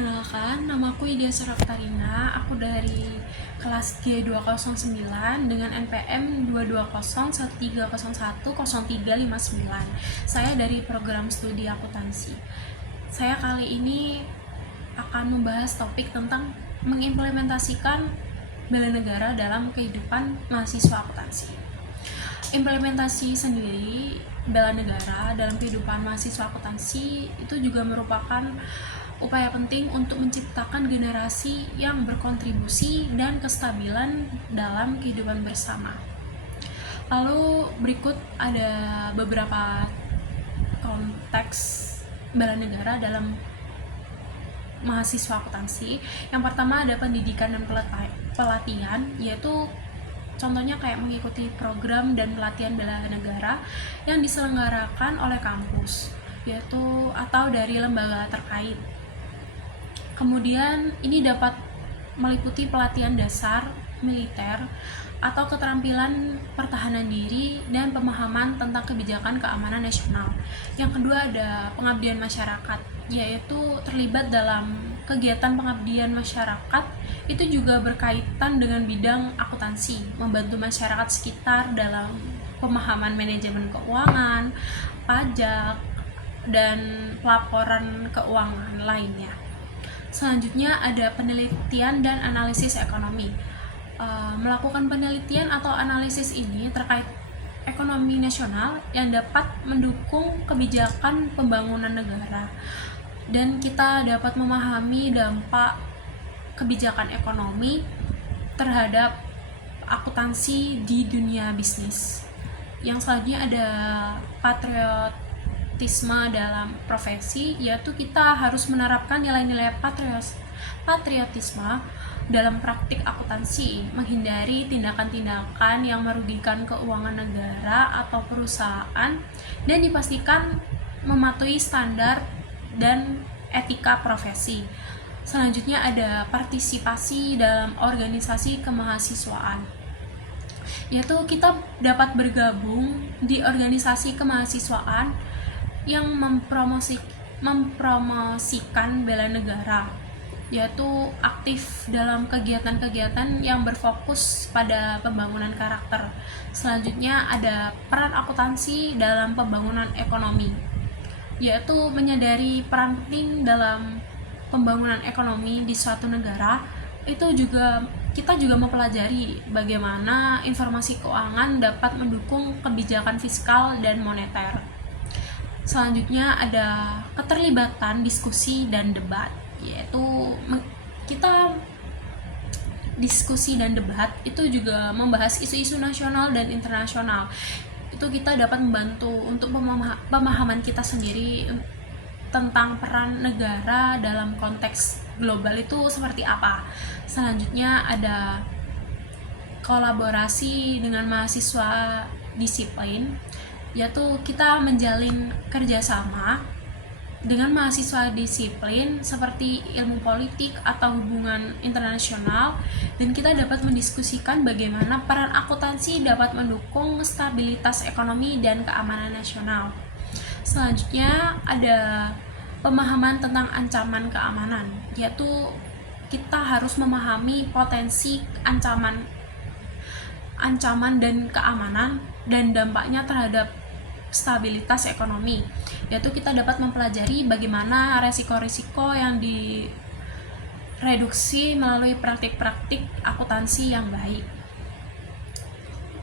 Perkenalkan, namaku Idea Soraptarina. Aku dari kelas G209 dengan NPM 22013010359. Saya dari program studi akuntansi. Saya kali ini akan membahas topik tentang mengimplementasikan bela negara dalam kehidupan mahasiswa akuntansi. Implementasi sendiri bela negara dalam kehidupan mahasiswa akuntansi itu juga merupakan upaya penting untuk menciptakan generasi yang berkontribusi dan kestabilan dalam kehidupan bersama. Lalu berikut ada beberapa konteks bela negara dalam mahasiswa akuntansi. Yang pertama ada pendidikan dan pelatihan, yaitu contohnya kayak mengikuti program dan pelatihan bela negara yang diselenggarakan oleh kampus, yaitu atau dari lembaga terkait. Kemudian ini dapat meliputi pelatihan dasar, militer, atau keterampilan pertahanan diri dan pemahaman tentang kebijakan keamanan nasional. Yang kedua ada pengabdian masyarakat, yaitu terlibat dalam kegiatan pengabdian masyarakat itu juga berkaitan dengan bidang akuntansi, membantu masyarakat sekitar dalam pemahaman manajemen keuangan, pajak, dan pelaporan keuangan lainnya. Selanjutnya ada penelitian dan analisis ekonomi. Melakukan penelitian atau analisis ini terkait ekonomi nasional yang dapat mendukung kebijakan pembangunan negara, dan kita dapat memahami dampak kebijakan ekonomi terhadap akuntansi di dunia bisnis. Yang selanjutnya ada patriotisme dalam profesi, yaitu kita harus menerapkan nilai-nilai patriotisme dalam praktik akuntansi, menghindari tindakan-tindakan yang merugikan keuangan negara atau perusahaan, dan dipastikan mematuhi standar dan etika profesi. Selanjutnya ada partisipasi dalam organisasi kemahasiswaan, yaitu kita dapat bergabung di organisasi kemahasiswaan yang mempromosikan bela negara, yaitu aktif dalam kegiatan-kegiatan yang berfokus pada pembangunan karakter. Selanjutnya ada peran akuntansi dalam pembangunan ekonomi, yaitu menyadari peran penting dalam pembangunan ekonomi di suatu negara. Itu juga kita juga mempelajari bagaimana informasi keuangan dapat mendukung kebijakan fiskal dan moneter. Selanjutnya ada keterlibatan diskusi dan debat, yaitu kita diskusi dan debat itu juga membahas isu-isu nasional dan internasional. Itu kita dapat membantu untuk pemahaman kita sendiri tentang peran negara dalam konteks global itu seperti apa. Selanjutnya ada kolaborasi dengan mahasiswa disiplin, yaitu kita menjalin kerjasama dengan mahasiswa disiplin seperti ilmu politik atau hubungan internasional, dan kita dapat mendiskusikan bagaimana peran akuntansi dapat mendukung stabilitas ekonomi dan keamanan nasional. Selanjutnya ada pemahaman tentang ancaman keamanan, yaitu kita harus memahami potensi ancaman dan keamanan dan dampaknya terhadap stabilitas ekonomi, yaitu kita dapat mempelajari bagaimana resiko-risiko yang direduksi melalui praktik-praktik akuntansi yang baik.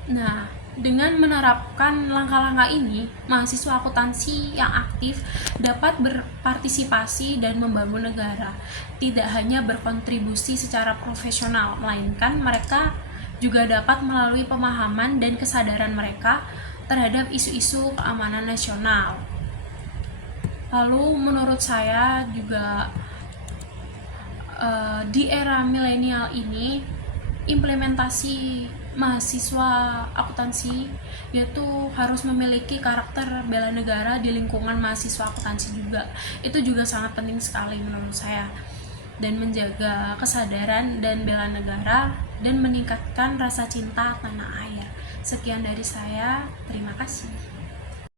Nah, dengan menerapkan langkah-langkah ini, mahasiswa akuntansi yang aktif dapat berpartisipasi dan membangun negara, tidak hanya berkontribusi secara profesional, melainkan mereka juga dapat melalui pemahaman dan kesadaran mereka terhadap isu-isu keamanan nasional. Lalu menurut saya juga di era milenial ini, implementasi mahasiswa akuntansi yaitu harus memiliki karakter bela negara di lingkungan mahasiswa akuntansi juga. Itu juga sangat penting sekali menurut saya, dan menjaga kesadaran dan bela negara dan meningkatkan rasa cinta tanah air. Sekian dari saya, terima kasih.